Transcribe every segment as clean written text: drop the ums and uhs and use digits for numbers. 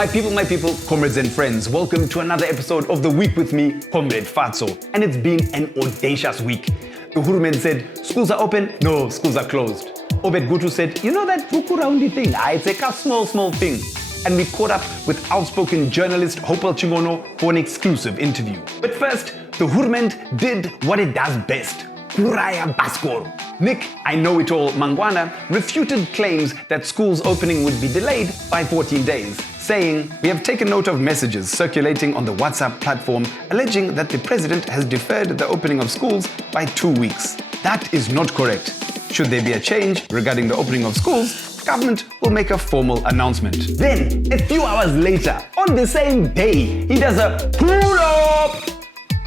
My people, comrades and friends, welcome to another episode of The Week with me, Comrade Fatso. And it's been an audacious week. The hurumende said, schools are open, no, schools are closed. Obert Gutu said, you know that Gukurahundi thing? It's a small thing. And we caught up with outspoken journalist Hopewell Chin'ono for an exclusive interview. But first, the hurumende did what it does best. Kuraya Baskor. Nick, I know it all, Mangwana, refuted claims that schools opening would be delayed by 14 days, saying, we have taken note of messages circulating on the WhatsApp platform alleging that the president has deferred the opening of schools by 2 weeks. That is not correct. Should there be a change regarding the opening of schools, government will make a formal announcement. Then, a few hours later, on the same day, he does a pull-up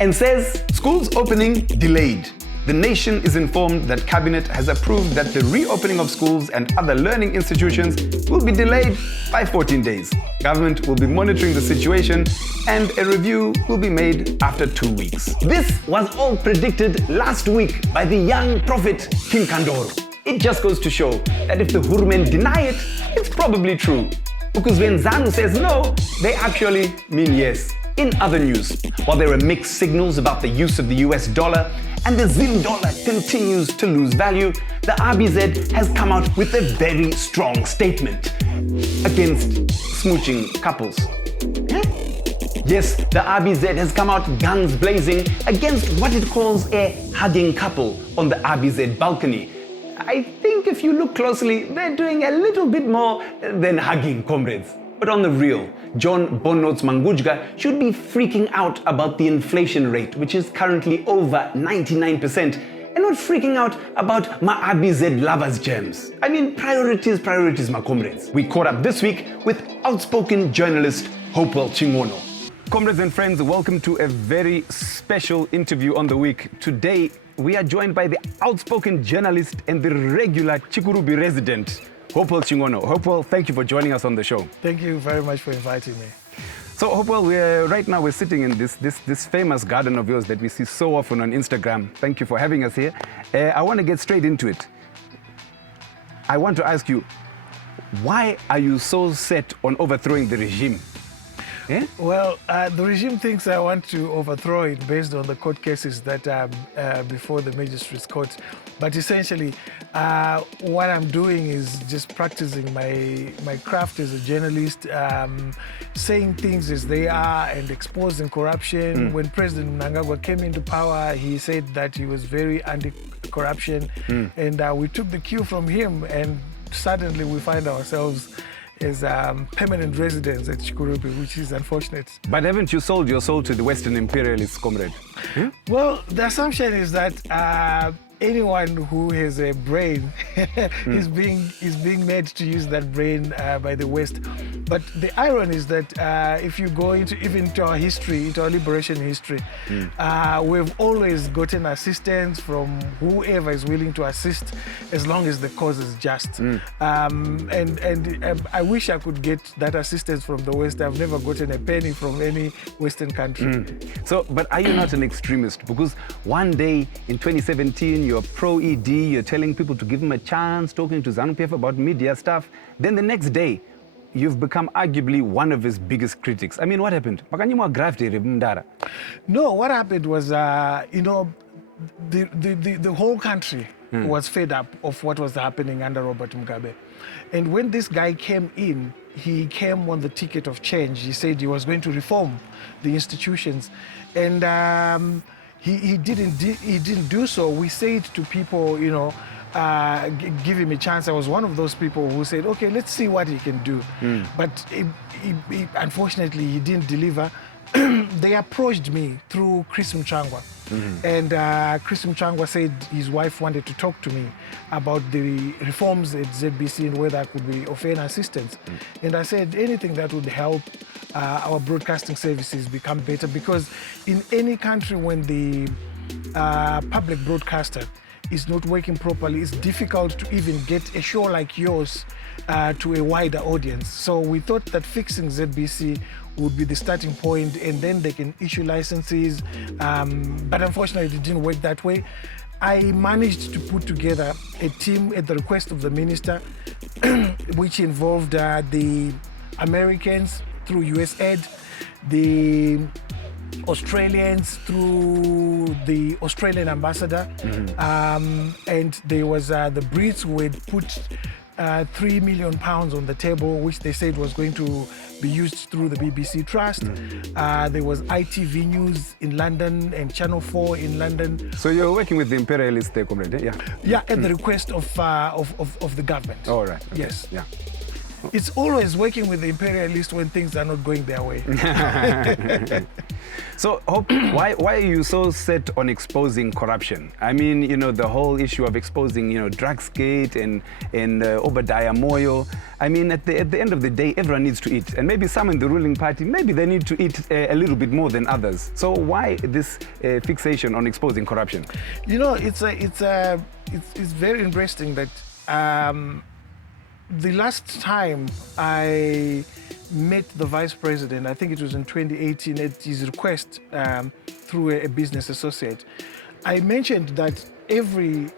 and says, schools opening delayed. The nation is informed that Cabinet has approved that the reopening of schools and other learning institutions will be delayed by 14 days. Government will be monitoring the situation and a review will be made after 2 weeks. This was all predicted last week by the young prophet King Kandoro. It just goes to show that if the hurumende deny it, it's probably true. Because when ZANU says no, they actually mean yes. In other news, while there are mixed signals about the use of the US dollar and the Zim dollar continues to lose value, the RBZ has come out with a very strong statement against smooching couples. Yes, the RBZ has come out guns blazing against what it calls a hugging couple on the RBZ balcony. I think if you look closely, they're doing a little bit more than hugging, comrades. But on the real, John Bonnots Mangujga should be freaking out about the inflation rate, which is currently over 99%, and not freaking out about my RBZ lovers' gems. I mean, priorities, my comrades. We caught up this week with outspoken journalist Hopewell Chin'ono. Comrades and friends, welcome to a very special interview on The Week. Today, we are joined by the outspoken journalist and the regular Chikurubi resident, Hopewell Chin'ono. Hopewell, thank you for joining us on the show. Thank you very much for inviting me. So Hopewell, right now we're sitting in this famous garden of yours that we see so often on Instagram. Thank you for having us here. I want to get straight into it. I want to ask you, why are you so set on overthrowing the regime? Eh? Well, the regime thinks I want to overthrow it based on the court cases that are before the magistrates' court. But essentially, what I'm doing is just practicing my craft as a journalist, saying things as they are and exposing corruption. When President Mnangagwa came into power, he said that he was very anti-corruption. And we took the cue from him, and suddenly we find ourselves as permanent residents at Chikurubi, which is unfortunate. But haven't you sold your soul to the Western imperialists, comrade? Well, the assumption is that anyone who has a brain is being made to use that brain by the West. But the irony is that if you go into our history, into our liberation history, we've always gotten assistance from whoever is willing to assist, as long as the cause is just. And I wish I could get that assistance from the West. I've never gotten a penny from any Western country. So, but are you not an extremist? Because one day in 2017, you're pro-ED, you're telling people to give him a chance, talking to ZANU-PF about media stuff. Then the next day, you've become arguably one of his biggest critics. I mean, what happened? No, what happened was, the whole country was fed up of what was happening under Robert Mugabe. And when this guy came in, he came on the ticket of change. He said he was going to reform the institutions. And he didn't do so. We said to people, give him a chance. I was one of those people who said, okay, let's see what he can do. But unfortunately, he didn't deliver. They approached me through Chris Mchangwa. And Chris Mchangwa said his wife wanted to talk to me about the reforms at ZBC and whether I could be of any assistance. And I said anything that would help our broadcasting services become better, because in any country when the public broadcaster is not working properly, it's difficult to even get a show like yours to a wider audience. So we thought that fixing ZBC would be the starting point, and then they can issue licenses. But unfortunately, it didn't work that way. I managed to put together a team at the request of the minister, which involved the Americans, through USAID, the Australians through the Australian ambassador, and there was the Brits who had put £3 million on the table, which they said was going to be used through the BBC Trust. There was ITV News in London and Channel 4 in London. So you're working with the imperialists there, Comrade? Yeah. Yeah, at the request of the government. All right. Okay. Yes. Yeah. It's always working with the imperialists when things are not going their way. So, Hope, why are you so set on exposing corruption? I mean, you know, the whole issue of exposing, you know, Drugsgate and Obadiah Moyo. I mean, at the end of the day, everyone needs to eat. And maybe some in the ruling party, maybe they need to eat a little bit more than others. So why this fixation on exposing corruption? You know, it's very interesting that the last time I met the vice president, I think it was in 2018, at his request through a business associate, I mentioned that every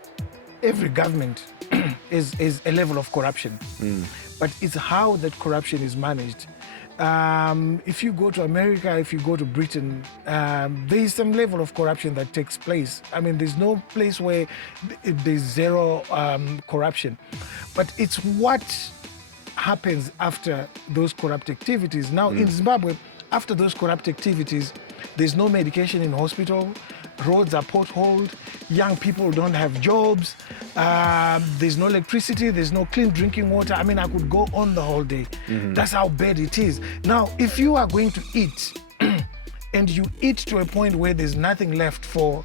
government is a level of corruption, but it's how that corruption is managed. If you go to America, if you go to Britain, there is some level of corruption that takes place. I mean, there's no place where there's zero corruption, but it's what happens after those corrupt activities. Now, in Zimbabwe, after those corrupt activities, there's no medication in hospital, roads are potholed, young people don't have jobs, there's no electricity, there's no clean drinking water. I mean, I could go on the whole day. That's how bad it is. Now, if you are going to eat and you eat to a point where there's nothing left for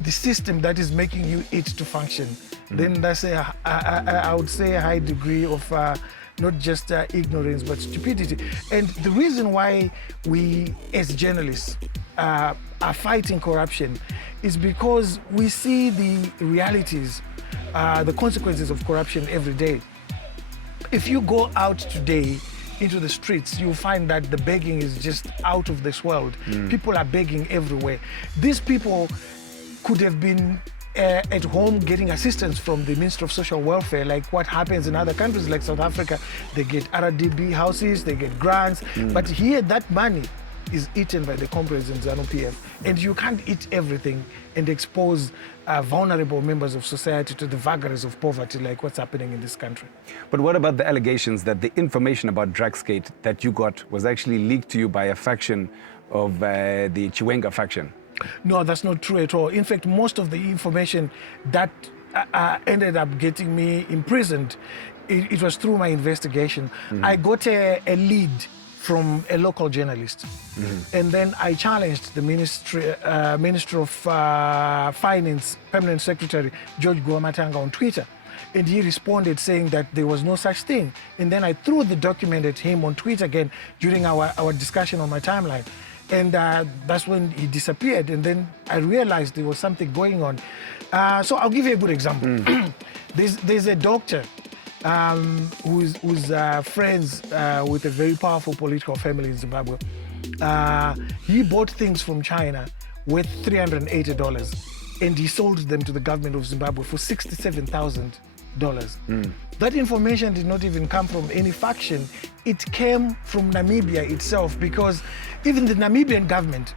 the system that is making you eat to function, then that's I would say a high degree of not just ignorance, but stupidity. And the reason why we, as journalists, are fighting corruption is because we see the realities, the consequences of corruption every day. If you go out today into the streets, you'll find that the begging is just out of this world. People are begging everywhere. These people could have been at home getting assistance from the Ministry of Social Welfare, like what happens in other countries like South Africa. They get RDB houses, they get grants, but here that money is eaten by the Comrades and ZANU-PF. And you can't eat everything and expose vulnerable members of society to the vagaries of poverty like what's happening in this country. But what about the allegations that the information about Drugsgate that you got was actually leaked to you by a faction of the Chiwenga faction? No, that's not true at all. In fact, most of the information that ended up getting me imprisoned, it was through my investigation. I got a lead from a local journalist, and then I challenged the Minister of Finance, Permanent Secretary George Guamatanga on Twitter, and he responded saying that there was no such thing. And then I threw the document at him on Twitter again during our discussion on my timeline. And that's when he disappeared. And then I realized there was something going on. So I'll give you a good example. There's a doctor who's friends with a very powerful political family in Zimbabwe. He bought things from China worth $380, and he sold them to the government of Zimbabwe for $67,000. That information did not even come from any faction. It came from Namibia itself, because even the Namibian government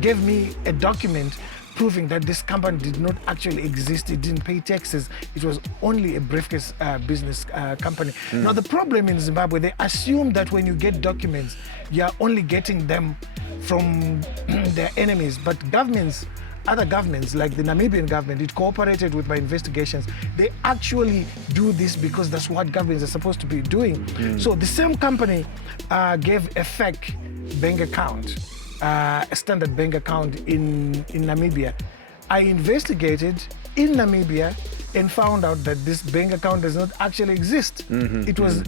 gave me a document proving that this company did not actually exist. It didn't pay taxes. It was only a briefcase business company. Now, the problem in Zimbabwe, they assume that when you get documents, you are only getting them from their enemies. But governments, other governments, like the Namibian government, it cooperated with my investigations. They actually do this because that's what governments are supposed to be doing. So the same company gave a fake bank account, a standard bank account in Namibia. I investigated in Namibia and found out that this bank account does not actually exist. It was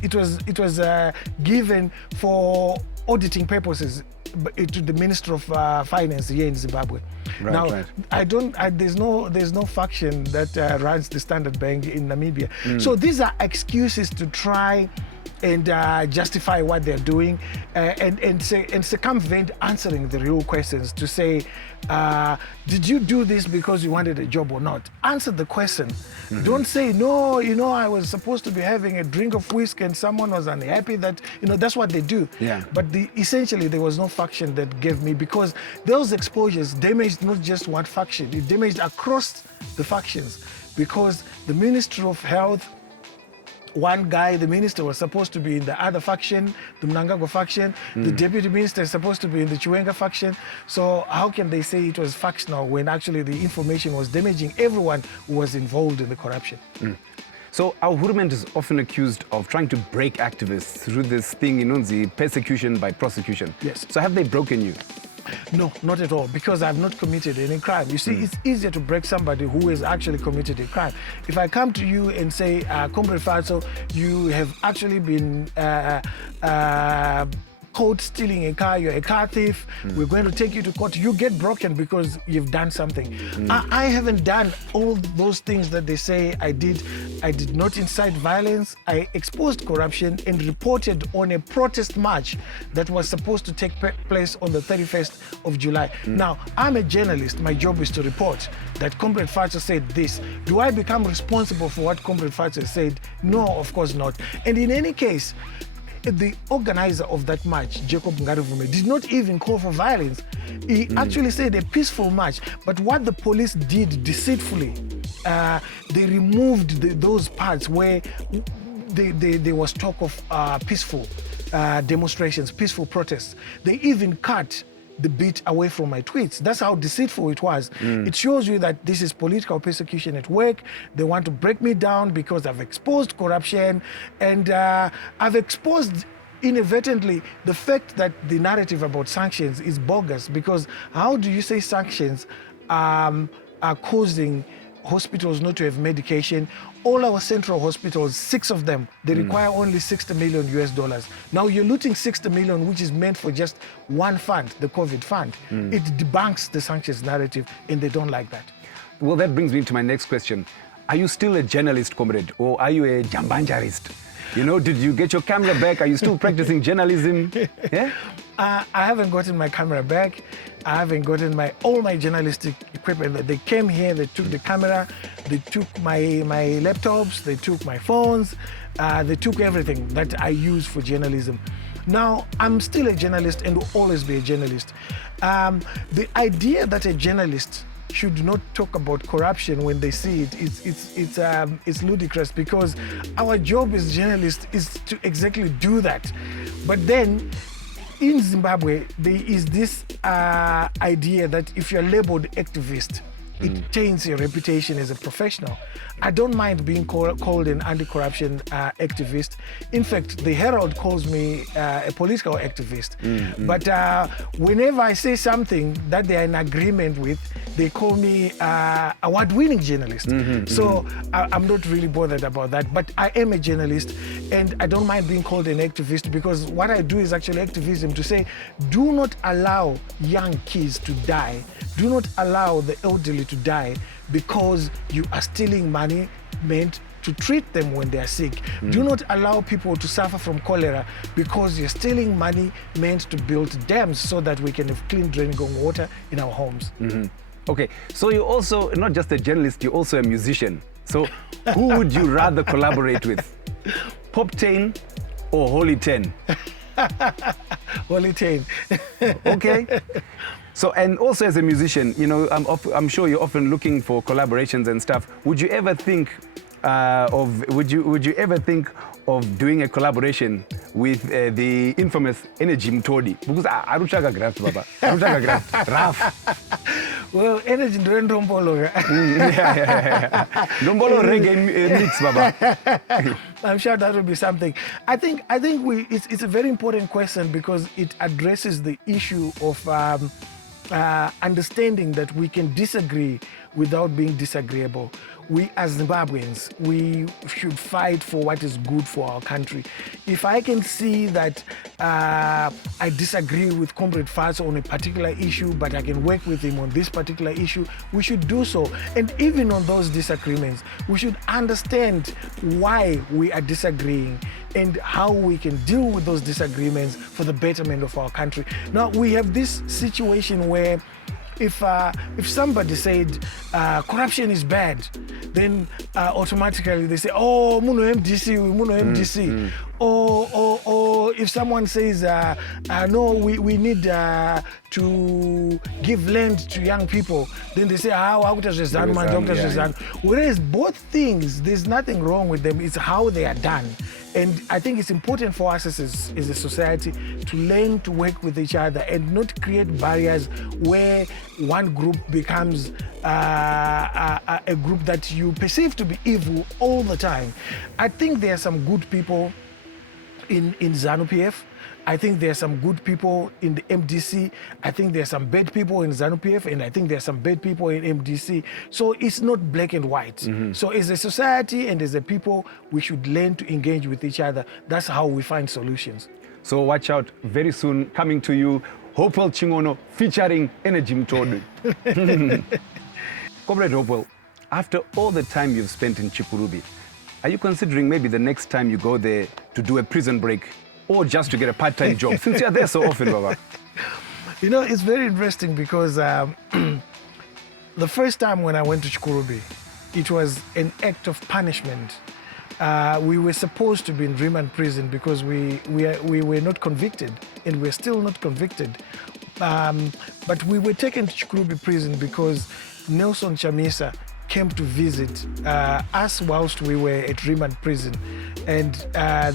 given for auditing purposes to the Minister of Finance here in Zimbabwe. There's no faction that runs the Standard Bank in Namibia. So these are excuses to try and justify what they're doing, and circumvent answering the real questions to say, did you do this because you wanted a job or not? Answer the question. Don't say, no, I was supposed to be having a drink of whiskey and someone was unhappy that, that's what they do. Yeah. But essentially there was no faction that gave me, because those exposures damaged not just one faction, it damaged across the factions, because the Ministry of Health, one guy, the minister, was supposed to be in the other faction, the Mnangagwa faction. The deputy minister is supposed to be in the Chiwenga faction. So how can they say it was factional when actually the information was damaging everyone who was involved in the corruption? So our hurumende is often accused of trying to break activists through this thing, the persecution by prosecution. Yes. So have they broken you? No, not at all, because I've not committed any crime. You see, it's easier to break somebody who has actually committed a crime. If I come to you and say, Comrade Fatso, you have actually been caught stealing a car, you're a car thief, we're going to take you to court, you get broken because you've done something. I haven't done all those things that they say I did. I did not incite violence. I exposed corruption and reported on a protest march that was supposed to take place on the 31st of July. Now, I'm a journalist. My job is to report that Comrade Fatso said this. Do I become responsible for what Comrade Fatso said? No, of course not. And in any case, the organizer of that march, Jacob Ngarivume, did not even call for violence. He actually said a peaceful march. But what the police did deceitfully, they removed those parts where there was talk of peaceful demonstrations, peaceful protests. They even cut the bit away from my tweets. That's how deceitful it was. It shows you that this is political persecution at work. They want to break me down because I've exposed corruption, and I've exposed inadvertently the fact that the narrative about sanctions is bogus, because how do you say sanctions are causing hospitals not to have medication? All our central hospitals, 6 of them, they require only $60 million. Now you're looting $60 million, which is meant for just one fund, the COVID fund. It debunks the sanctions narrative, and they don't like that. Well, that brings me to my next question. Are you still a journalist, comrade, or are you a jambanjarist? Did you get your camera back? Are you still practicing journalism? Yeah? I haven't gotten my camera back. I haven't gotten all my journalistic equipment. They came here, they took the camera, they took my laptops, they took my phones, they took everything that I use for journalism. Now, I'm still a journalist and will always be a journalist. The idea that a journalist should not talk about corruption when they see it, it's ludicrous, because our job as journalists is to exactly do that. But then in Zimbabwe, there is this idea that if you're labeled activist, it taints your reputation as a professional. I don't mind being called an anti-corruption activist. In fact, the Herald calls me a political activist. But whenever I say something that they are in agreement with, they call me award-winning journalist. So I'm not really bothered about that. But I am a journalist, and I don't mind being called an activist, because what I do is actually activism, to say, do not allow young kids to die. Do not allow the elderly to die because you are stealing money meant to treat them when they are sick. Do not allow people to suffer from cholera because you're stealing money meant to build dams so that we can have clean drinking water in our homes. Okay, so you're also not just a journalist, you're also a musician. So who would you rather collaborate with? Pop 10 or Holy 10? Holy 10. Okay. So, and also as a musician, I'm sure you're often looking for collaborations and stuff. Would you ever think of doing a collaboration with the infamous Energy Mtodi? Because Aruchaga graft, Baba. Aruchaga graft. Raf. Well, Energy Ndombolo. Ndombolo reggae mix, Baba. I'm sure that will be something. I think it's a very important question, because it addresses the issue of understanding that we can disagree without being disagreeable. We as Zimbabweans, we should fight for what is good for our country. If I can see that I disagree with Comrade Fatso on a particular issue, but I can work with him on this particular issue, we should do so. And even on those disagreements, we should understand why we are disagreeing and how we can deal with those disagreements for the betterment of our country. Now, we have this situation where if somebody said corruption is bad, then automatically they say, oh, muno MDC. Or if someone says, no, we need to give land to young people, then they say, whereas both things, there's nothing wrong with them, it's how they are done. And I think it's important for us as a society to learn to work with each other and not create barriers where one group becomes a group that you perceive to be evil all the time. I think there are some good people in ZANU-PF. I think there are some good people in the MDC. I think there are some bad people in ZANU-PF, and I think there are some bad people in MDC. So it's not black and white. So as a society and as a people, we should learn to engage with each other. That's how we find solutions. So watch out, very soon coming to you, Hopewell Chin'ono featuring Energy Mtodi. Comrade Hopewell, after all the time you've spent in Chikurubi, are you considering maybe the next time you go there to do a prison break or just to get a part-time job, since you're there so often, Baba? You know, it's very interesting because the first time when I went to Chikurubi, it was an act of punishment. We were supposed to be in remand prison because we were not convicted, and we're still not convicted. But we were taken to Chikurubi prison because Nelson Chamisa came to visit us whilst we were at remand prison. And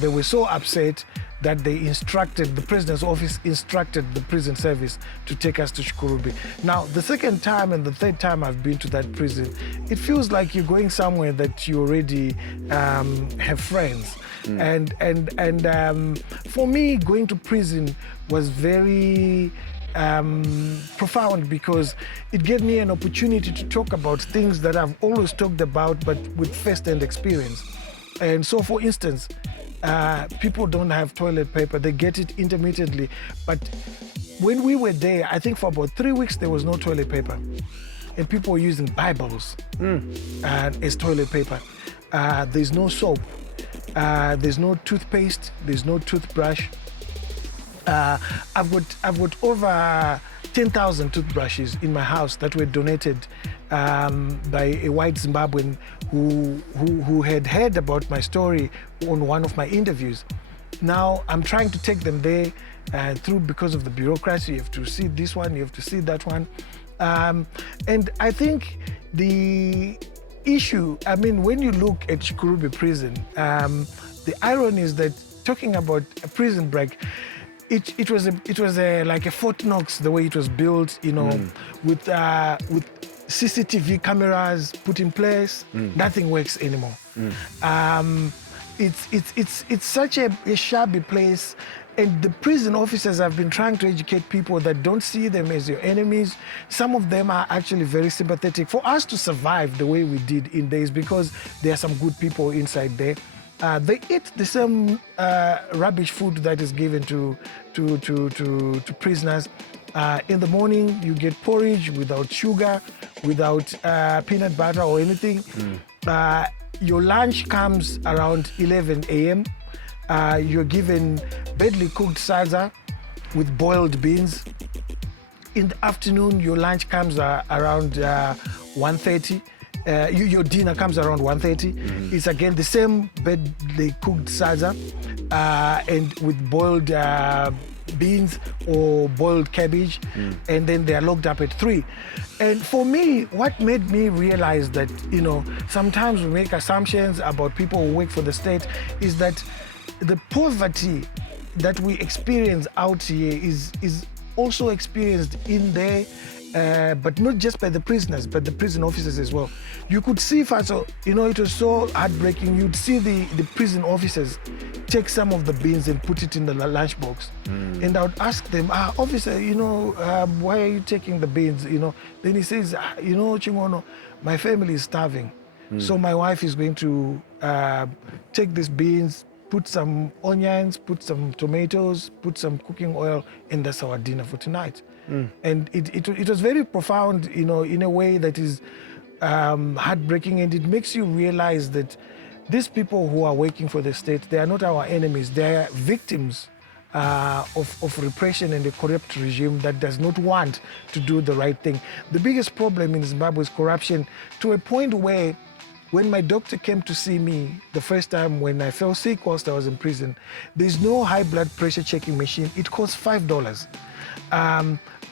they were so upset that they instructed, the president's office instructed the prison service to take us to Chikurubi. Now, the second time and the third time I've been to that prison, it feels like you're going somewhere that you already have friends. And for me, going to prison was very profound because it gave me an opportunity to talk about things that I've always talked about, but with first-hand experience. And so, for instance, people don't have toilet paper. They get it intermittently. But when we were there, I think for about 3 weeks, there was no toilet paper. And people were using Bibles as toilet paper. There's no soap. There's no toothpaste. There's no toothbrush. I've got over 10,000 toothbrushes in my house that were donated by a white Zimbabwean who had heard about my story on one of my interviews. Now I'm trying to take them there through because of the bureaucracy. You have to see this one, you have to see that one. And I think the issue, I mean, when you look at Chikurubi prison, the irony is that talking about a prison break, it was like a Fort Knox, the way it was built, you know, with CCTV cameras put in place. Nothing works anymore. It's such a shabby place, and the prison officers have been trying to educate people that don't see them as your enemies. Some of them are actually very sympathetic for us to survive the way we did in days, because there are some good people inside there. They eat the same rubbish food that is given to prisoners. In the morning, you get porridge without sugar, without peanut butter or anything. Your lunch comes around 11 a.m. You're given badly cooked sadza with boiled beans. In the afternoon, your lunch comes around 1:30. Your dinner comes around 1:30. It's again the same badly cooked sadza and with boiled beans or boiled cabbage, and then they are locked up at 3. And for me, what made me realize that, you know, sometimes we make assumptions about people who work for the state, is that the poverty that we experience out here is also experienced in there, but not just by the prisoners, but the prison officers as well. You could see, Fatso, you know, it was so heartbreaking. You'd see the prison officers take some of the beans and put it in the lunchbox. And I would ask them, officer, you know, why are you taking the beans, you know? Then he says, you know, Chin'ono, my family is starving. So my wife is going to take these beans, put some onions, put some tomatoes, put some cooking oil, and that's our dinner for tonight. And it was very profound, you know, in a way that is heartbreaking, and it makes you realize that these people who are working for the state, they are not our enemies. They are victims of repression and a corrupt regime that does not want to do the right thing. The biggest problem in Zimbabwe is corruption, to a point where when my doctor came to see me the first time when I fell sick whilst I was in prison, there's no high blood pressure checking machine. It costs $5.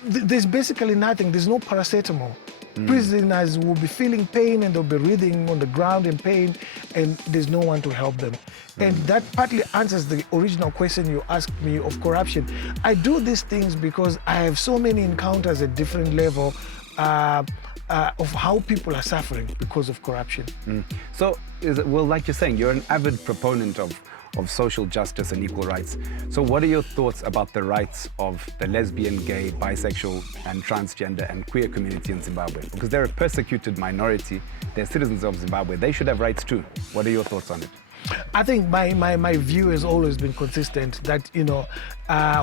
There's basically nothing. There's no paracetamol. Prisoners will be feeling pain and they'll be writhing on the ground in pain, and there's no one to help them. And that partly answers the original question you asked me of corruption. I do these things because I have so many encounters at different levels of how people are suffering because of corruption. So, well, like you're saying, you're an avid proponent of social justice and equal rights. So what are your thoughts about the rights of the lesbian, gay, bisexual, and transgender and queer community in Zimbabwe? Because they're a persecuted minority. They're citizens of Zimbabwe. They should have rights too. What are your thoughts on it? I think my view has always been consistent that,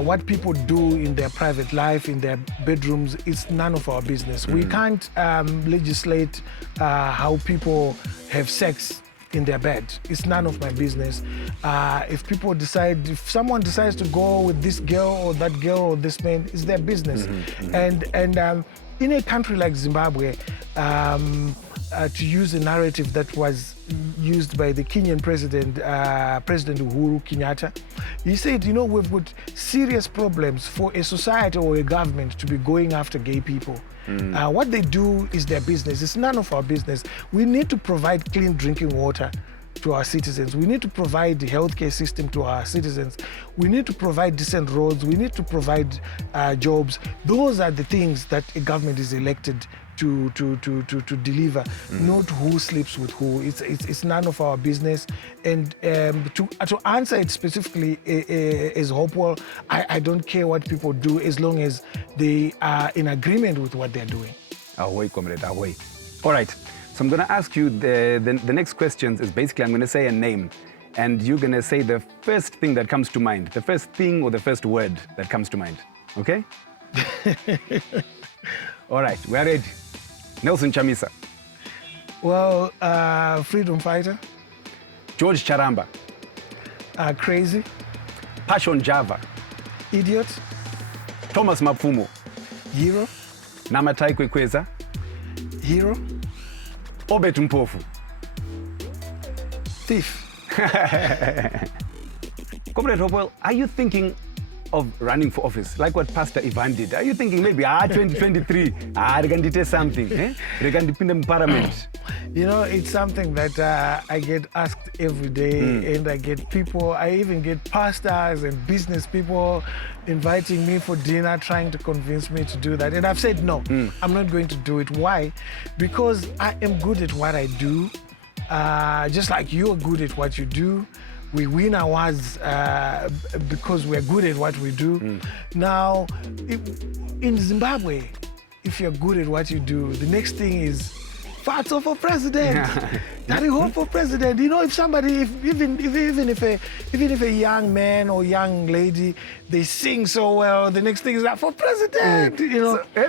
what people do in their private life, in their bedrooms, is none of our business. We can't legislate how people have sex in their bed. It's none of my business. If someone decides to go with this girl or that girl or this man, it's their business. And in a country like Zimbabwe, to use a narrative that was used by the Kenyan president, President Uhuru Kenyatta, he said, we've got serious problems for a society or a government to be going after gay people. What they do is their business. It's none of our business. We need to provide clean drinking water to our citizens. We need to provide the healthcare system to our citizens. We need to provide decent roads. We need to provide jobs. Those are the things that a government is elected to deliver, not who sleeps with who. It's none of our business. And to answer it specifically as Hopewell, I don't care what people do as long as they are in agreement with what they're doing. Away, comrade, away. All right, so I'm going to ask you, the next questions is basically I'm going to say a name, and you're going to say the first thing that comes to mind, the first thing or the first word that comes to mind, okay? All right, we're ready. Nelson Chamisa. Well, freedom fighter. George Charamba. Crazy. Passion Java. Idiot. Thomas Mapfumo. Hero. Namatai Kwekweza. Hero. Obert Mpofu. Thief. Comrade Hopewell, are you thinking of running for office, like what Pastor Ivan did? Are you thinking maybe 2023, they can do something, they can depend on parliament? It's something that I get asked every day, and I even get pastors and business people inviting me for dinner, trying to convince me to do that. And I've said, no, I'm not going to do it. Why? Because I am good at what I do, just like you're good at what you do. We win awards because we're good at what we do. Now, in Zimbabwe, if you're good at what you do, the next thing is Fatso for president. Daddy Hope for president. If somebody, even if a young man or young lady, they sing so well, the next thing is that for president.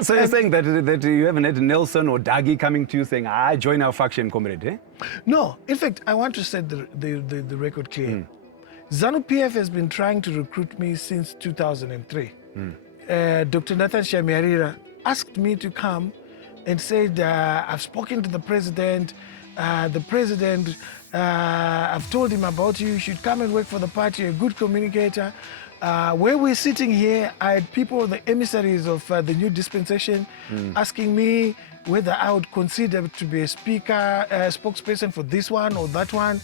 So you're saying that you haven't had Nelson or Dagi coming to you saying, join our faction, comrade? No. In fact, I want to set the record clear. ZANU-PF has been trying to recruit me since 2003. Dr. Nathan Shamiarira asked me to come and said, I've spoken to the president. I've told him about you. You should come and work for the party. You're a good communicator. Where we're sitting here, I had people, the emissaries of the new dispensation, asking me whether I would consider to be a speaker, a spokesperson for this one or that one.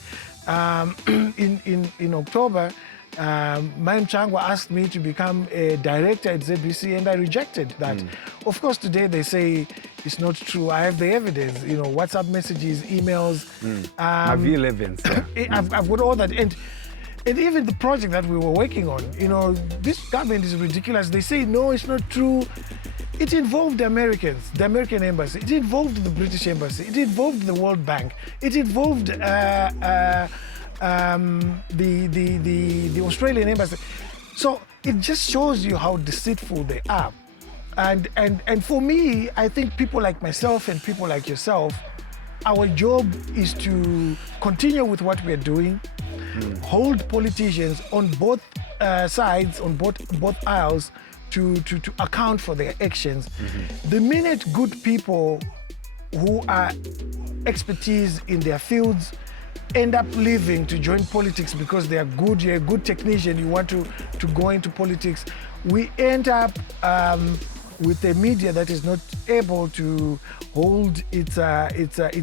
In October, Maim Changwa asked me to become a director at ZBC, and I rejected that. Of course, today they say it's not true. I have the evidence, WhatsApp messages, emails. I've got all that. And even the project that we were working on, this government is ridiculous. They say, no, it's not true. It involved the Americans, the American embassy. It involved the British embassy. It involved the World Bank. It involved the Australian embassy. So it just shows you how deceitful they are. And for me, I think people like myself and people like yourself our job is to continue with what we are doing, hold politicians on both sides, on both aisles, to account for their actions. The minute good people who are expertise in their fields end up leaving to join politics because they are good, you're a good technician, you want to go into politics, we end up with a media that is not able to hold its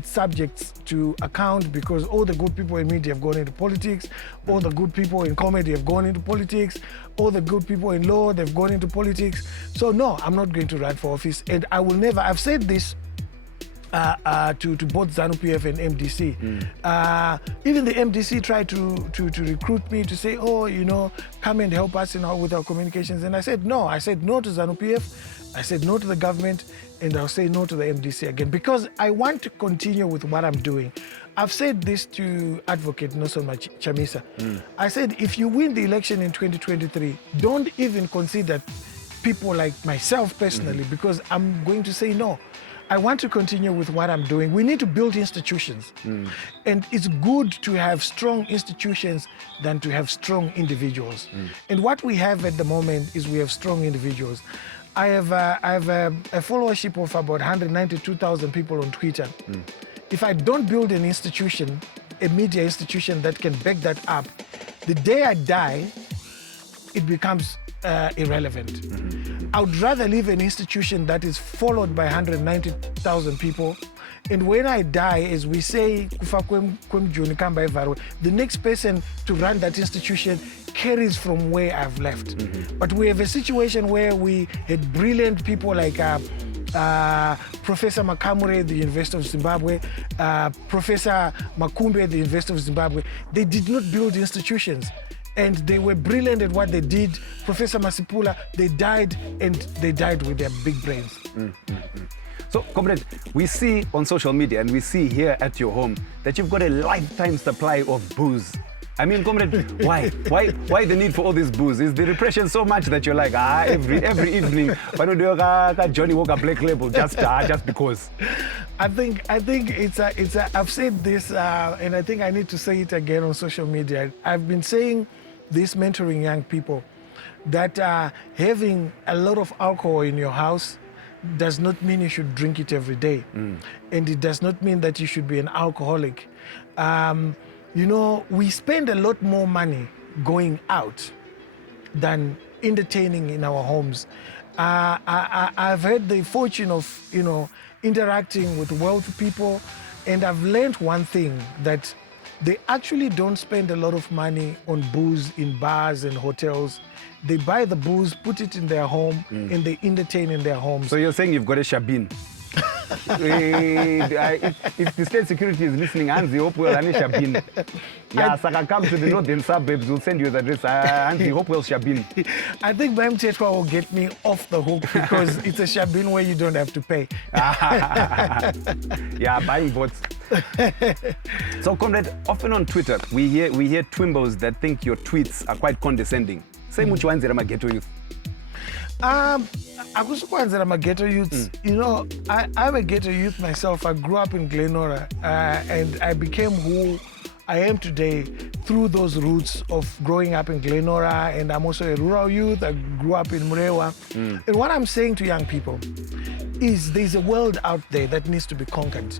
subjects to account, because all the good people in media have gone into politics, all the good people in comedy have gone into politics, all the good people in law, they've gone into politics. So no, I'm not going to run for office, and I will never. I've said this to both ZANU-PF and MDC. Even the MDC tried to recruit me to say, oh, you know, come and help us with our communications. And I said no. I said no to ZANU-PF. I said no to the government, and I'll say no to the MDC again, because I want to continue with what I'm doing. I've said this to Advocate Nelson Chamisa. I said, if you win the election in 2023, don't even consider people like myself personally, because I'm going to say no. I want to continue with what I'm doing. We need to build institutions. And it's good to have strong institutions than to have strong individuals. And what we have at the moment is we have strong individuals. I have a followership of about 192,000 people on Twitter. If I don't build an institution, a media institution that can back that up, the day I die, it becomes irrelevant. I would rather leave an institution that is followed by 190,000 people, and when I die, as we say, the next person to run that institution carries from where I've left. But we have a situation where we had brilliant people like Professor Makamure at the University of Zimbabwe, Professor Makumbe at the University of Zimbabwe. They did not build institutions, and they were brilliant at what they did. Professor Masipula, they died, and they died with their big brains. So, Comrade, we see on social media and we see here at your home that you've got a lifetime supply of booze. I mean, Comrade, why the need for all this booze? Is the repression so much that you're like, every evening, Johnny Walker Black Label just because? I think it's I've said this, and I think I need to say it again on social media. I've been saying this, mentoring young people, that having a lot of alcohol in your house does not mean you should drink it every day. And it does not mean that you should be an alcoholic. You know, we spend a lot more money going out than entertaining in our homes. I've had the fortune of, you know, interacting with wealthy people, and I've learned one thing, that they actually don't spend a lot of money on booze in bars and hotels. They buy the booze, put it in their home, and they entertain in their homes. So you're saying you've got a shabin? If the state security is listening, Anzi Hopewell and Shabin. Yeah, Saka, come to the northern suburbs, we'll send you the address. Anzi Hopewell Shabin. I think Bam Tetwa will get me off the hook, because it's a Shabin where you don't have to pay. Yeah, buying votes. So, Comrade, often on Twitter, we hear twimbos that think your tweets are quite condescending. Say much ones that ghetto youth. I'm a ghetto youth. You know, I'm a ghetto youth myself. I grew up in Glenora, and I became who I am today through those roots of growing up in Glenora, and I'm also a rural youth. I grew up in Murewa. And what I'm saying to young people is there's a world out there that needs to be conquered.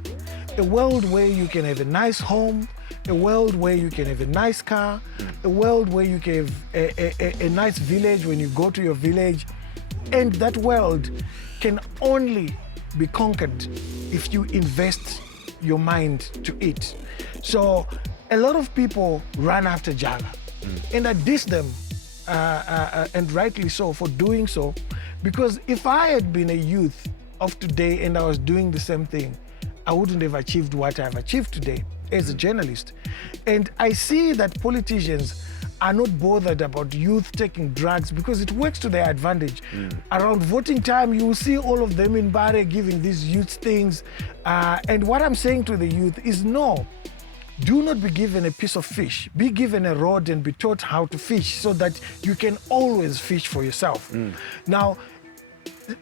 A world where you can have a nice home, a world where you can have a nice car, a world where you can have a nice village when you go to your village. And that world can only be conquered if you invest your mind to it. So a lot of people run after Jala, and I diss them, and rightly so, for doing so, because if I had been a youth of today and I was doing the same thing, I wouldn't have achieved what I've achieved today as a journalist. And I see that politicians are not bothered about youth taking drugs because it works to their advantage. Around voting time, you will see all of them in Bare giving these youth things. And what I'm saying to the youth is no, do not be given a piece of fish. Be given a rod and be taught how to fish so that you can always fish for yourself. Now,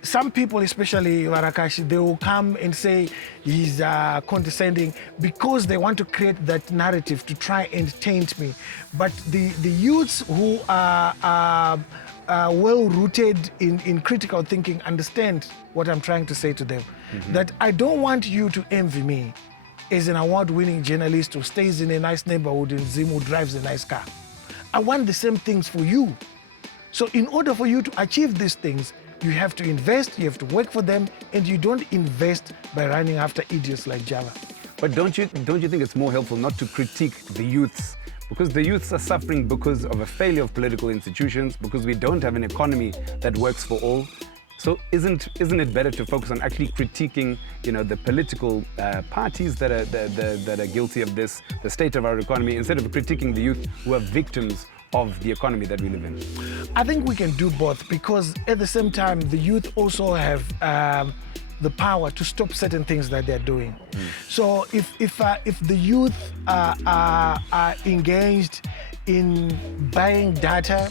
some people, especially Warakashi, they will come and say he's condescending because they want to create that narrative to try and taint me. But the youths who are well-rooted in critical thinking understand what I'm trying to say to them. That I don't want you to envy me as an award-winning journalist who stays in a nice neighborhood in Zim, who drives a nice car. I want the same things for you. So in order for you to achieve these things, you have to invest, you have to work for them, and you don't invest by running after idiots like Java. But don't you think it's more helpful not to critique the youths? Because the youths are suffering because of a failure of political institutions, because we don't have an economy that works for all. So isn't it better to focus on actually critiquing, the political parties that are guilty of this, the state of our economy, instead of critiquing the youth who are victims of the economy that we live in? I think we can do both, because at the same time, the youth also have the power to stop certain things that they're doing. So if the youth are engaged in buying data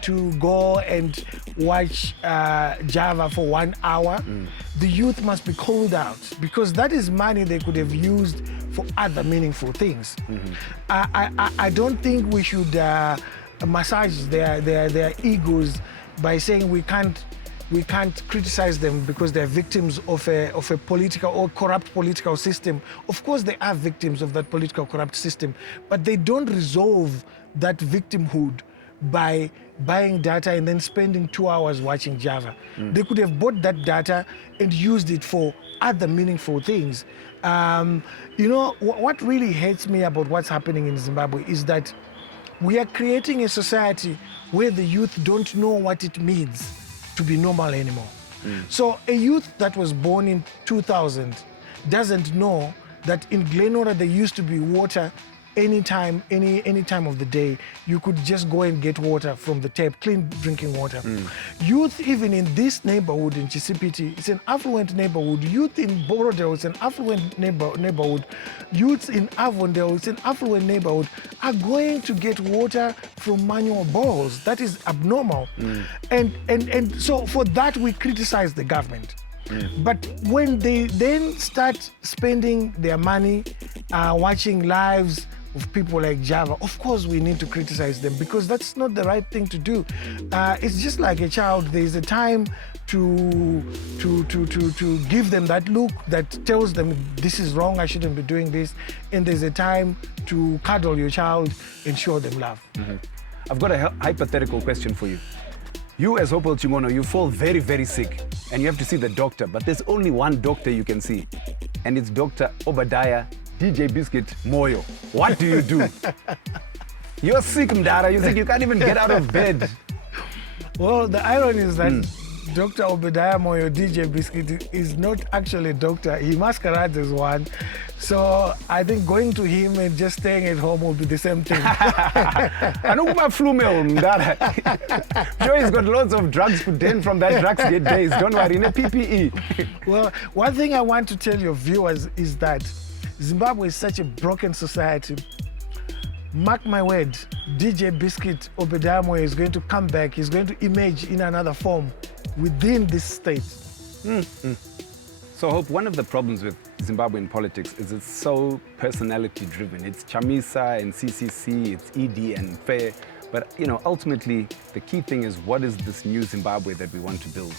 to go and watch Java for 1 hour, the youth must be called out, because that is money they could have used for other meaningful things. I don't think we should massage their egos by saying we can't criticize them because they're victims of a political or corrupt political system. Of course they are victims of that political corrupt system, but they don't resolve that victimhood by buying data and then spending 2 hours watching Java. They could have bought that data and used it for other meaningful things. What really hates me about what's happening in Zimbabwe is that we are creating a society where the youth don't know what it means to be normal anymore. So a youth that was born in 2000 doesn't know that in Glenora there used to be water any time of the day. You could just go and get water from the tap, clean drinking water. Youth, even in this neighborhood in Chisipiti, it's an affluent neighborhood. Youth in Borodale, it's an affluent neighborhood. Youths in Avondale, it's an affluent neighborhood, are going to get water from manual boreholes. That is abnormal. And so for that we criticize the government. But when they then start spending their money watching lives of people like Java, of course we need to criticize them, because that's not the right thing to do. It's just like a child. There's a time to give them that look that tells them this is wrong, I shouldn't be doing this, and there's a time to cuddle your child and show them love. I've got a hypothetical question for you. You as Hopewell Chin'ono, you fall very, very sick and you have to see the doctor, but there's only one doctor you can see, and it's Dr. Obadiah DJ Biscuit Moyo. What do you do? You're sick, Mdara. You're sick. You can't even get out of bed. Well, the irony is that Dr. Obadiah Moyo, DJ Biscuit, is not actually a doctor. He masquerades as one. So I think going to him and just staying at home will be the same thing. I know my flu mail, Mdara. Sure, he's got lots of drugs put in from that drugs get days. Don't worry, in a PPE. Well, one thing I want to tell your viewers is that Zimbabwe is such a broken society. Mark my word, DJ Biscuit Obadiah Moyo is going to come back. He's going to emerge in another form within this state. So, Hope, one of the problems with Zimbabwean politics is it's so personality driven. It's Chamisa and CCC, it's ED and Fair. But, ultimately, the key thing is, what is this new Zimbabwe that we want to build?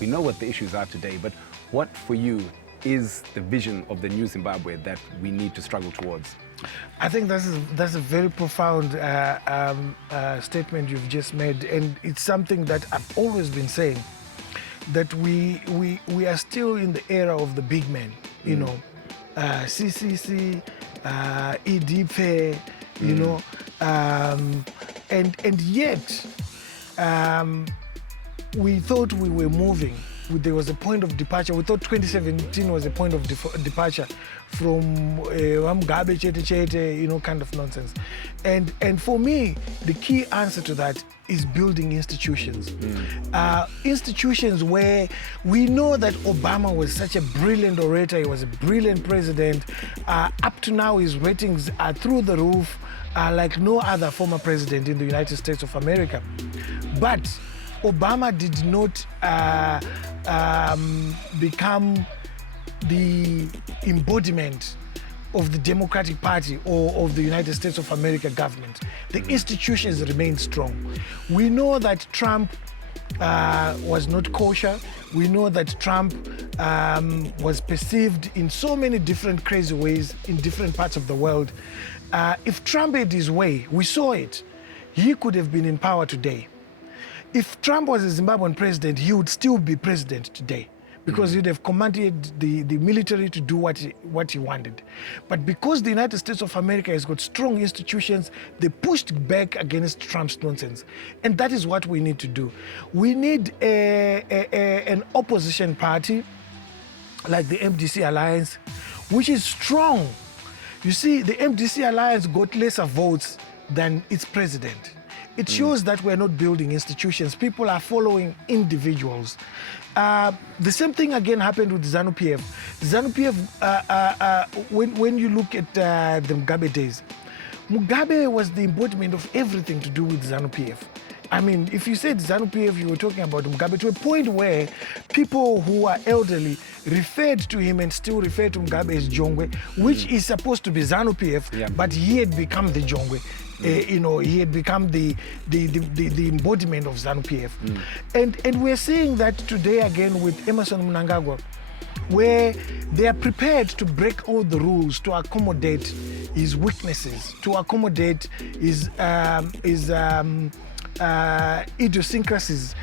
We know what the issues are today, but what for you is the vision of the new Zimbabwe that we need to struggle towards? I think that's a very profound statement you've just made, and it's something that I've always been saying, that we are still in the era of the big men, CCC, EDP, and yet we thought we were moving. There was a point of departure. We thought 2017 was a point of departure from Magamba, Cde, kind of nonsense. And for me, the key answer to that is building institutions. Institutions where we know that Obama was such a brilliant orator, he was a brilliant president. Up to now, his ratings are through the roof, like no other former president in the United States of America. But Obama did not become the embodiment of the Democratic Party or of the United States of America government. The institutions remain strong. We know that Trump was not kosher. We know that Trump was perceived in so many different crazy ways in different parts of the world. If Trump had his way, we saw it, he could have been in power today. If Trump was a Zimbabwean president, he would still be president today, because he'd have commanded the military to do what he wanted. But because the United States of America has got strong institutions, they pushed back against Trump's nonsense. And that is what we need to do. We need an opposition party like the MDC Alliance, which is strong. You see, the MDC Alliance got lesser votes than its president. It shows that we're not building institutions. People are following individuals. The same thing again happened with ZANU-PF. ZANU-PF, when you look at the Mugabe days, Mugabe was the embodiment of everything to do with ZANU-PF. I mean, if you said ZANU-PF, you were talking about Mugabe, to a point where people who are elderly referred to him and still refer to Mugabe as Jongwe, which is supposed to be ZANU-PF, but he had become the Jongwe. He had become the embodiment of ZANU-PF. And we're seeing that today again with Emmerson Mnangagwa, where they are prepared to break all the rules to accommodate his weaknesses, to accommodate his idiosyncrasies,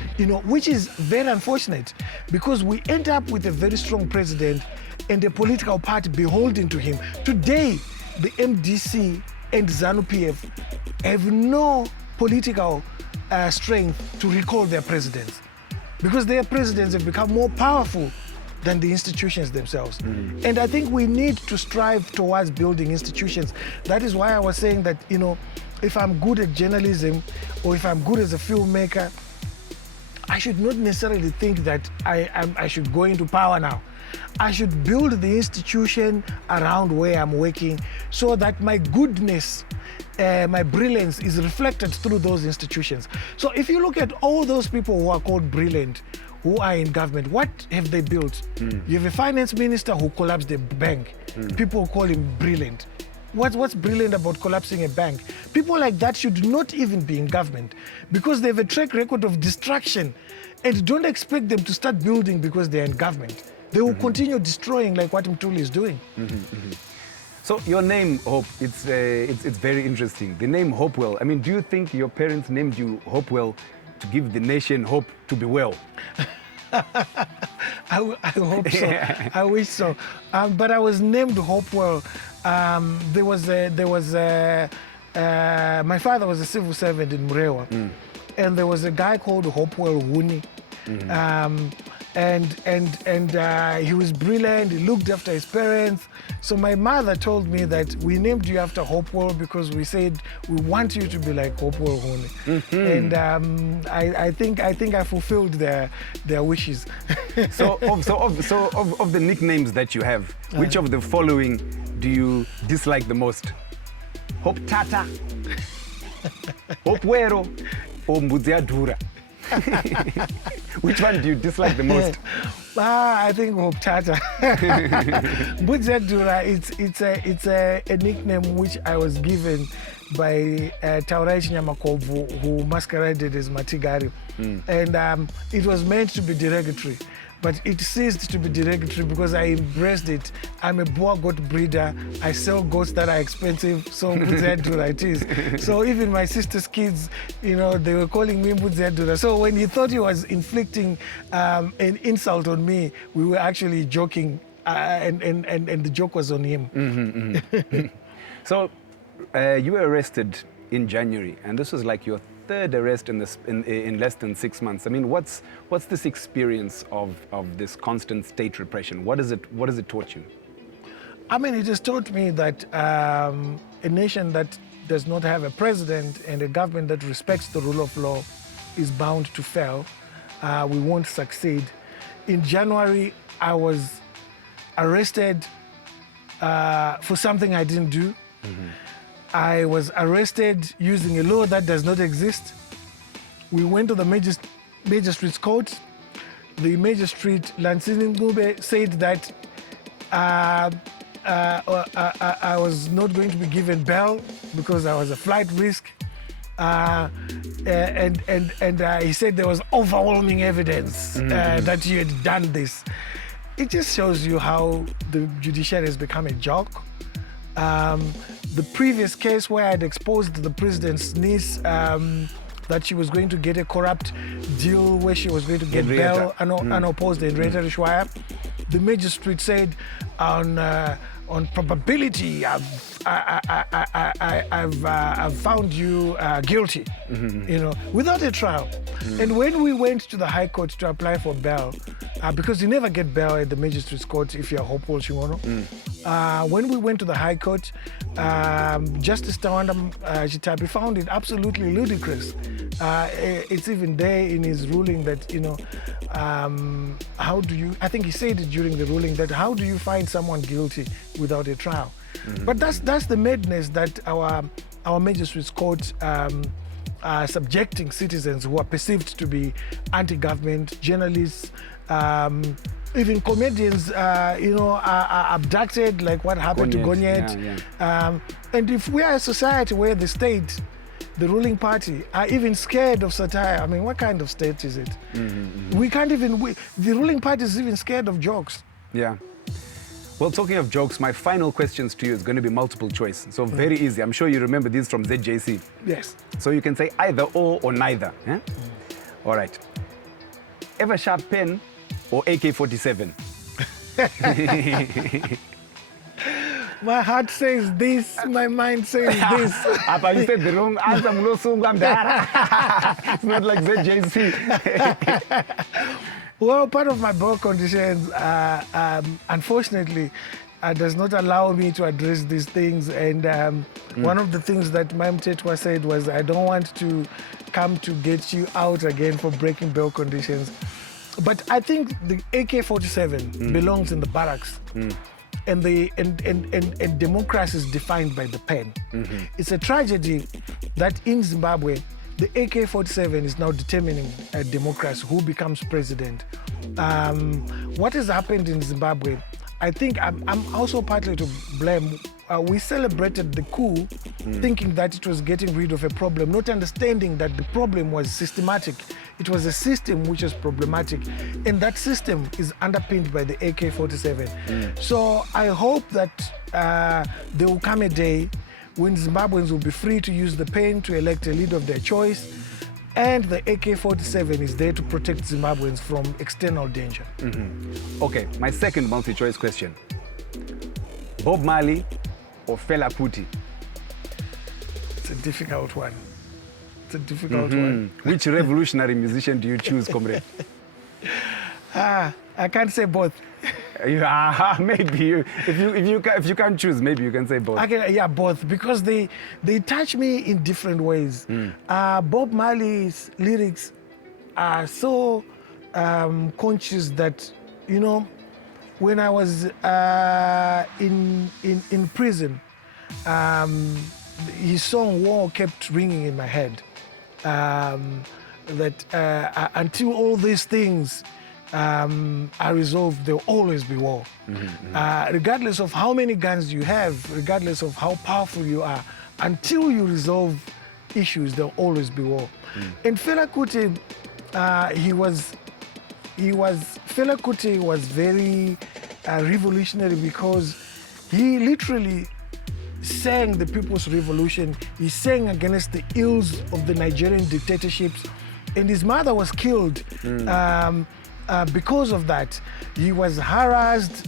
which is very unfortunate, because we end up with a very strong president and a political party beholden to him. Today, the MDC and ZANU-PF have no political strength to recall their presidents, because their presidents have become more powerful than the institutions themselves. And I think we need to strive towards building institutions. That is why I was saying that, if I'm good at journalism or if I'm good as a filmmaker, I should not necessarily think that I should go into power now. I should build the institution around where I'm working so that my goodness, my brilliance is reflected through those institutions. So if you look at all those people who are called brilliant, who are in government, what have they built? You have a finance minister who collapsed a bank. People call him brilliant. What's brilliant about collapsing a bank? People like that should not even be in government, because they have a track record of destruction, and don't expect them to start building because they're in government. They will continue destroying like what Mtuli is doing. So your name, Hope, it's very interesting. The name Hopewell, I mean, do you think your parents named you Hopewell to give the nation hope to be well? I hope so. I wish so. But I was named Hopewell. My father was a civil servant in Murewa, and there was a guy called Hopewell Huni. And he was brilliant. He looked after his parents. So my mother told me that we named you after Hopewell because we said we want you to be like Hopewell Huni. And I think I fulfilled their wishes. So of the nicknames that you have, which of the following do you dislike the most? Hope Tata, Hope Wero, or Mbudziadura? Which one do you dislike the most? I think Hope Tata. Mbudziadura, it's a nickname which I was given by Taurai Chinyamakovu, who masqueraded as Matigari. And it was meant to be derogatory, but it ceased to be derogatory because I embraced it. I'm a boar goat breeder. I sell goats that are expensive, so Mbudziadura it is. So even my sister's kids, they were calling me Mbudziadura. So when he thought he was inflicting an insult on me, we were actually joking, and the joke was on him. So you were arrested in January, and this was like your third arrest in less than 6 months. I mean, what's this experience of this constant state repression? What has it taught you? I mean, it has taught me that a nation that does not have a president and a government that respects the rule of law is bound to fail. We won't succeed. In January, I was arrested for something I didn't do. I was arrested using a law that does not exist. We went to the magistrate's court. The magistrate, Lansini Ngube, said that I was not going to be given bail because I was a flight risk. And he said there was overwhelming evidence that you had done this. It just shows you how the judiciary has become a joke. The previous case where I had exposed the president's niece that she was going to get a corrupt deal where she was going to get bail unopposed in Reta Rishwaya, the magistrate said on probability, I've found you guilty, without a trial. And when we went to the High Court to apply for bail, because you never get bail at the magistrate's court if you're Hopewell Chin'ono, when we went to the High Court, Justice Tawanda Chitapi found it absolutely ludicrous. It's even there in his ruling that, how do you, I think he said it during the ruling, that how do you find someone guilty without a trial? But that's the madness that our magistrates court subjecting citizens who are perceived to be anti-government, journalists, even comedians, are abducted, like what happened to Gonyet. And if we are a society where the state, the ruling party, are even scared of satire, I mean, what kind of state is it? We can't even, the ruling party is even scared of jokes. Yeah. Well, talking of jokes, my final questions to you is going to be multiple choice. So very easy. I'm sure you remember these from ZJC. Yes. So you can say either or neither. Eh? All right. Ever sharp pen or AK-47? My heart says this, my mind says this. But you said the wrong answer. It's not like ZJC. Well, part of my bail conditions, unfortunately, does not allow me to address these things. And one of the things that Mam Tetwa said was, I don't want to come to get you out again for breaking bail conditions. But I think the AK-47 belongs in the barracks. And democracy is defined by the pen. It's a tragedy that in Zimbabwe, the AK-47 is now determining democracy, who becomes president. What has happened in Zimbabwe, I think I'm also partly to blame. We celebrated the coup thinking that it was getting rid of a problem, not understanding that the problem was systematic. It was a system which was problematic, and that system is underpinned by the AK-47. So I hope that there will come a day when Zimbabweans will be free to use the pen to elect a leader of their choice, and the AK-47 is there to protect Zimbabweans from external danger. Okay, my second multi-choice question. Bob Marley or Fela Kuti? It's a difficult one. It's a difficult one. Which revolutionary musician do you choose, comrade? I can't say both. Maybe if you can't choose, maybe you can say both. Both, because they touch me in different ways. Bob Marley's lyrics are so conscious that, when I was in prison, his song "War" kept ringing in my head. That until all these things are resolved, there will always be war. Regardless of how many guns you have, regardless of how powerful you are, until you resolve issues, there will always be war. And Fela Kuti, Fela Kuti was very revolutionary because he literally sang the People's Revolution. He sang against the ills of the Nigerian dictatorships, and his mother was killed because of that. He was harassed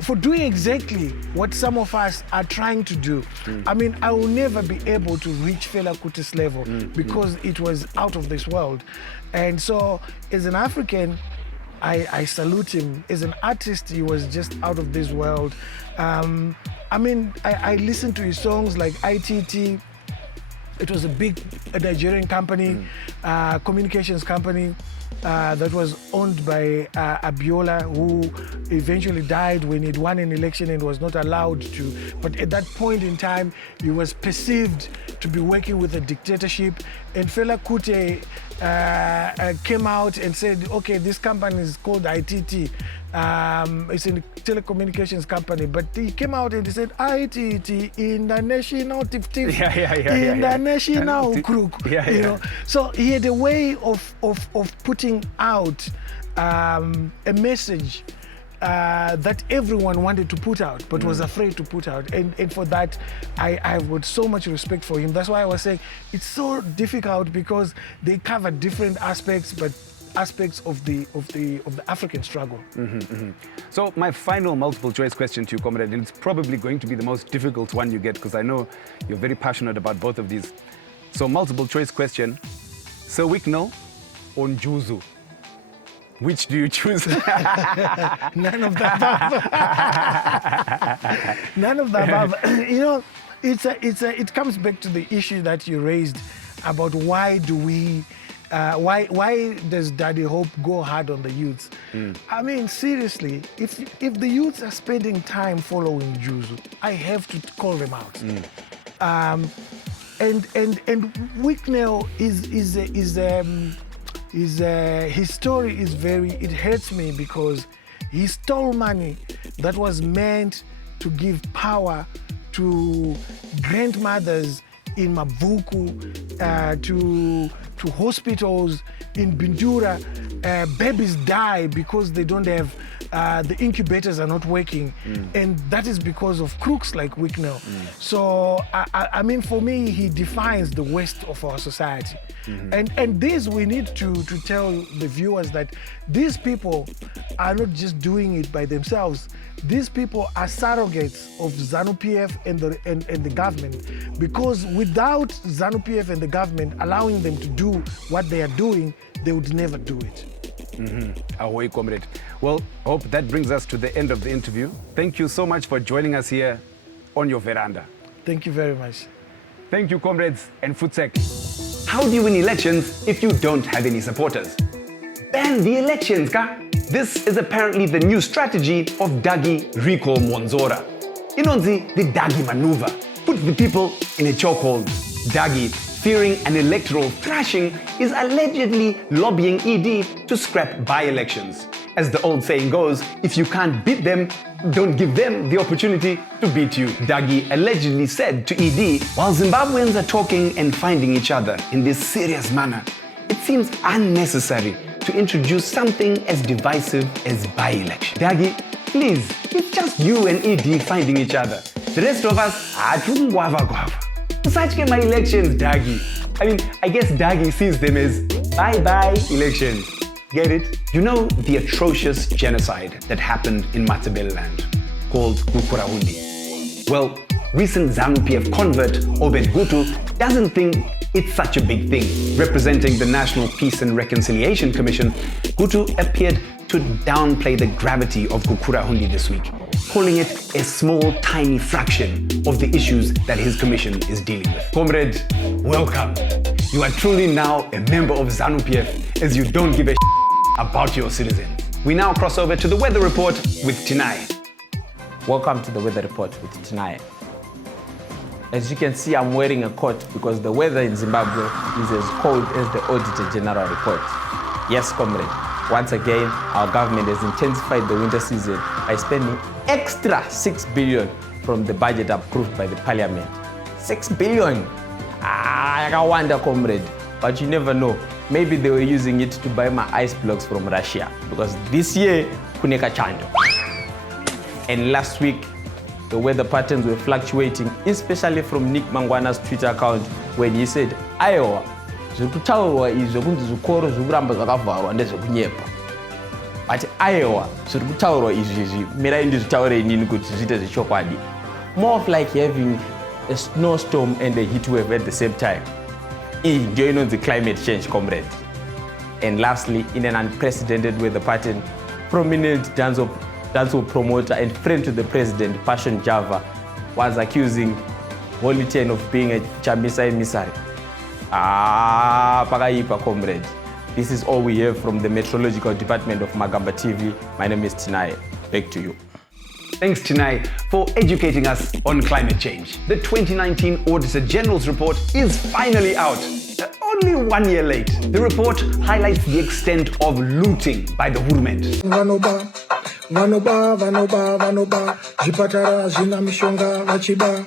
for doing exactly what some of us are trying to do. I mean, I will never be able to reach Fela Kuti's level because it was out of this world. And so, as an African, I salute him. As an artist, he was just out of this world. I mean, I listened to his songs like ITT. It was a big Nigerian company, communications company that was owned by Abiola, who eventually died when he'd won an election and was not allowed to. But at that point in time, he was perceived to be working with a dictatorship. And Fela Kuti came out and said, okay, this company is called ITT. It's a telecommunications company, but he came out and he said, ITT, International Tif, International Crook. You know? So he had a way of putting out a message that everyone wanted to put out, but was afraid to put out. And for that, I've got so much respect for him. That's why I was saying it's so difficult because they cover different aspects, but aspects of the African struggle. So my final multiple choice question to you, Comrade, and it's probably going to be the most difficult one you get because I know you're very passionate about both of these. So multiple choice question, Sir Wicknell or Njuzu? Which do you choose? None of the above. None of the above. You know, it comes back to the issue that you raised about why does Daddy Hope go hard on the youths? I mean, seriously, if the youths are spending time following Juzu, I have to call them out. And Wicknell his story is it hurts me because he stole money that was meant to give power to grandmothers in Mavuku, to hospitals in Bindura. Babies die because they don't have, the incubators are not working. And that is because of crooks like Wicknell. So, I mean, for me, he defines the worst of our society. And this, we need to tell the viewers that these people are not just doing it by themselves. These people are surrogates of ZANU-PF and the government, because without ZANU-PF and the government allowing them to do what they are doing, they would never do it. Ahoy, Comrade. Well, Hope, that brings us to the end of the interview. Thank you so much for joining us here on your veranda. Thank you very much. Thank you, comrades and Futsek. How do you win elections if you don't have any supporters? Ban the elections, ka? This is apparently the new strategy of Dagi Rico Monzora. Inonzi, the Dagi maneuver. Put the people in a chokehold. Dagi, fearing an electoral thrashing, is allegedly lobbying ED to scrap by-elections. As the old saying goes, if you can't beat them, don't give them the opportunity to beat you. Dagi allegedly said to ED, while Zimbabweans are talking and finding each other in this serious manner, it seems unnecessary to introduce something as divisive as by-election. Dagi, please, it's just you and ED finding each other. The rest of us, such my elections, Dagi. I mean, I guess Dagi sees them as bye-bye elections. Get it? You know the atrocious genocide that happened in Matabeleland, called Gukurahundi? Well, recent ZANU-PF convert Obert Gutu doesn't think it's such a big thing. Representing the National Peace and Reconciliation Commission, Gutu appeared to downplay the gravity of Gukurahundi this week, calling it a small, tiny fraction of the issues that his commission is dealing with. Comrade, welcome. You are truly now a member of ZANU-PF, as you don't give a about your citizens. We now cross over to the weather report with Cde. Welcome to the weather report with Cde. As you can see, I'm wearing a coat because the weather in Zimbabwe is as cold as the Auditor General report. Yes, comrade. Once again, our government has intensified the winter season by spending extra 6 billion from the budget approved by the parliament. 6 billion! I wonder, comrade, but you never know. Maybe they were using it to buy my ice blocks from Russia, because this year, kuneka chando. And last week, the weather patterns were fluctuating, especially from Nick Mangwana's Twitter account when he said, Iowa, zvekutaurwa izvo kunzi zvikoro zvekuramba zvakavharwa ndezvekunyepa. But Iowa, zvirikutaurwa izvi mirai ndizvitaure inini kuti zviite zvechokwadi. More of like having a snowstorm and a heat wave at the same time. Ndio inonzi climate change, comrade. And lastly, in an unprecedented weather pattern, prominent dancehall promoter and friend to the president, Passion Java, was accusing Holy Ten of being a Chamisa emissary. Pakaipa, comrade. This is all we have from the Meteorological Department of Magamba TV. My name is Cde. Back to you. Thanks, Chinai, for educating us on climate change. The 2019 Auditor General's report is finally out. Only 1 year late. The report highlights the extent of looting by the hurumende. Vanoba, zvipatara zvina mishonga vachiba,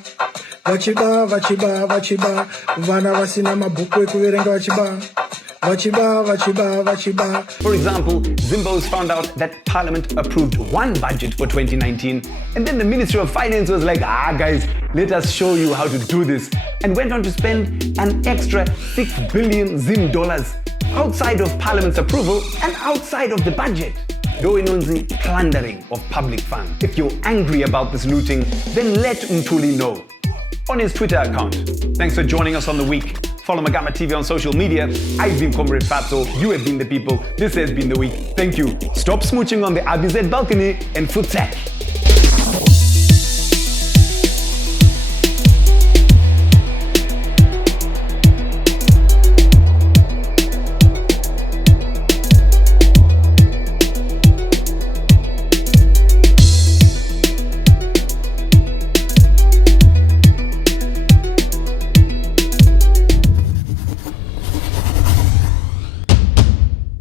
vana vasina mabhuku ekuverenga vachiba. For example, Zimbos found out that Parliament approved one budget for 2019, and then the Ministry of Finance was like, guys, let us show you how to do this, and went on to spend an extra 6 billion Zim dollars outside of Parliament's approval and outside of the budget. Doinunzi plundering of public funds. If you're angry about this looting, then let Mtuli know on his Twitter account. Thanks for joining us on The Week. Follow Magamba TV on social media. I've been Comrade Fatso. You have been the people. This has been The Week. Thank you. Stop smooching on the RBZ balcony and footsack.